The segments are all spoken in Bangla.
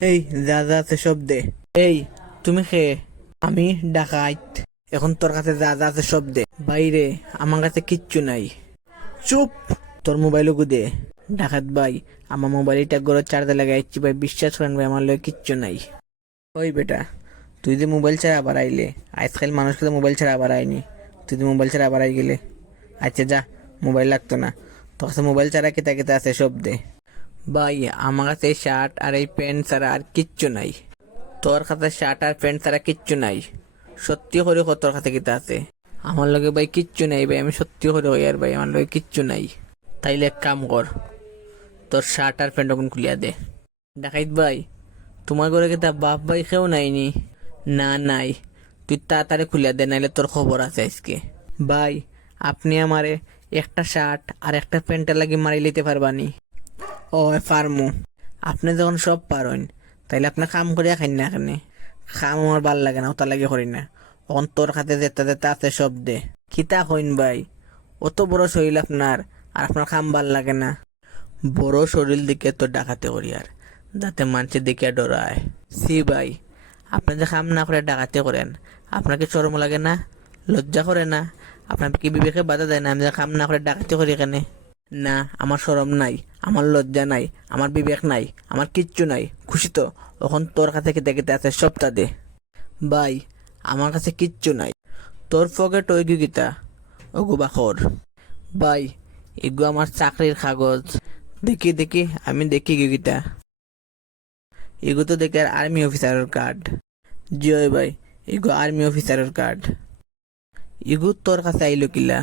এই যা যা আছে সব দে। এই তুমি খেয়ে, আমি ডাকাইত। এখন তোর কাছে যা যা আছে সব দে। বাইরে আমার কাছে কিচ্ছু নাই। চুপ। তোর মোবাইলও দে। ডাকাত ভাই, আমার মোবাইলটা গড়ে চার্জে লাগাইছি ভাই, বিশ্বাস করেন ভাই, আমার লগে কিচ্ছু নাই। ওই বেটা, তুই যে মোবাইল ছাড়া আবার আইলে, আজকাল মানুষকে তো মোবাইল ছাড়া আবার আইনি, তুই যে মোবাইল ছাড়া আবার আই গেলে। আচ্ছা যা, মোবাইল লাগতো না। তোর কাছে মোবাইল ছাড়া কেতা কেতা আছে সব দে। ভাই, আমার কাছে এই শার্ট আর এই প্যান্ট ছাড়া আর কিচ্ছু নাই। তোর কাছে শার্ট আর প্যান্ট ছাড়া কিচ্ছু নাই? সত্যি করে কত তোর কাছে কিতা আছে? আমার লগে ভাই কিচ্ছু নাই ভাই, আমি সত্যি করে হই আর ভাই, আমার লগে কিচ্ছু নাই। তাইলে এক কাম কর, তোর শার্ট আর প্যান্ট ওখান খুলিয়া দে। ডাকাইত ভাই, তোমার ঘরে কিতা বাপ ভাই কেউ নাইনি? না নাই। তুই তাড়াতাড়ি খুলিয়া দে, নাইলে তোর খবর আছে আজকে। ভাই, আপনি আমারে একটা শার্ট আর একটা প্যান্টের লাগি মারি লইতে পারবানি? ও ফার্মু। আপনি যখন সব পারেন, তাইলে আপনি কাম করিয়া খাই না এখানে। খাম আমার ভাল লাগে না, ওটা লাগে করি না। এখন তোর খাতে যেতে যেতে আছে সব দে। খিতা কইন ভাই, অত বড় শরীর আপনার, আর আপনার খাম ভাল লাগে না? বড় শরীর দিকে তো ডাকাতে করি আর, যাতে মানুষের দিকে ডরায়। সি ভাই, আপনি যে খাম না করে ডাকাতে করেন, আপনাকে শরম লাগে না? লজ্জা করে না? আপনার কি বিবেকে বাধা দেয় না আমি যে খাম না করে ডাকাতে করি এখানে? না, আমার শরম নাই, আমার লজ্জা নাই, আমার বিবেক নাই, আমার কিচ্ছু নাই। খুশি তো? এখন তোর কাছে কি দেখতে আছে সবটা দে। ভাই, আমার কাছে কিচ্ছু নাই। তোর পকেট ওই গিতা ওগু বাখর। ভাই, এগু আমার চাকরির কাগজ। দেখি দেখি, আমি দেখি গিতা। এগু তো দেখি আর আর্মি অফিসারের কার্ড। জিও ভাই, এগু আর্মি অফিসারের কার্ড। এগু তোর কাছে আইলো কিলা?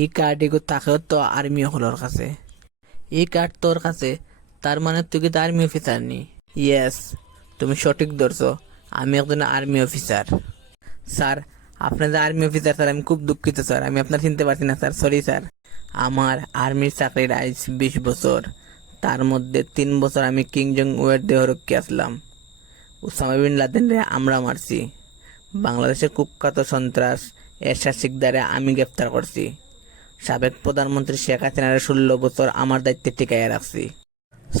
এই কার্ড এগু থাকেও তো আর্মি হলোর কাছে। এই কার্ড তোর কাছে, তার মানে তুই কি আর্মি অফিসার নি? ইয়েস, তুমি সঠিক ধরছো, আমি একজন আর্মি অফিসার। স্যার, আপনি যে আর্মি অফিসার স্যার, আমি খুব দুঃখিত স্যার, আমি আপনার চিনতে পারছি না স্যার, সরি স্যার। আমার আর্মির চাকরির আইস 20 বছর, তার মধ্যে 3 বছর আমি কিং জং ওয়ের দেহরক্ষী আসলাম। উসামা বিন লাদেনরে আমরা মারছি। বাংলাদেশের কুখ্যাত সন্ত্রাস এরশাদ শিকদারে আমি গ্রেফতার করছি। সাবেক প্রধানমন্ত্রী শেখ হাসিনার 16 বছর আমার দায়িত্বে টিকাইয়া রাখছি।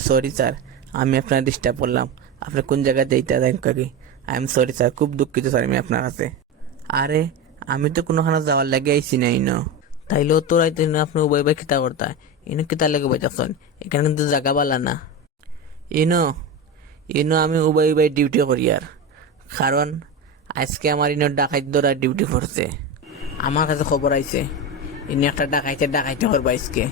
সরি স্যার, আমি আপনার ডিস্টার্ব করলাম। আপনি কোন জায়গায় যাইতে দেন কাকি? আই এম সরি স্যার, খুব দুঃখিত স্যার আমি আপনার কাছে। আরে, আমি তো কোনোখানে যাওয়ার লাগে আইসি না ইনো। তাইলেও তো রাইতে আপনি উভয় ভাই খিতা করতা। ইনো কিতা লাগে বাইতাছন? এখানে কিন্তু জায়গা বালা না। ইনো ইনো আমি উভয় ভাই ডিউটি করি আর, কারণ আজকে আমার ইনো ডাকাইত ধরার ডিউটি পড়ছে। আমার কাছে খবর আইছে ইনি একটা ডাকাইতে করবো আজকে।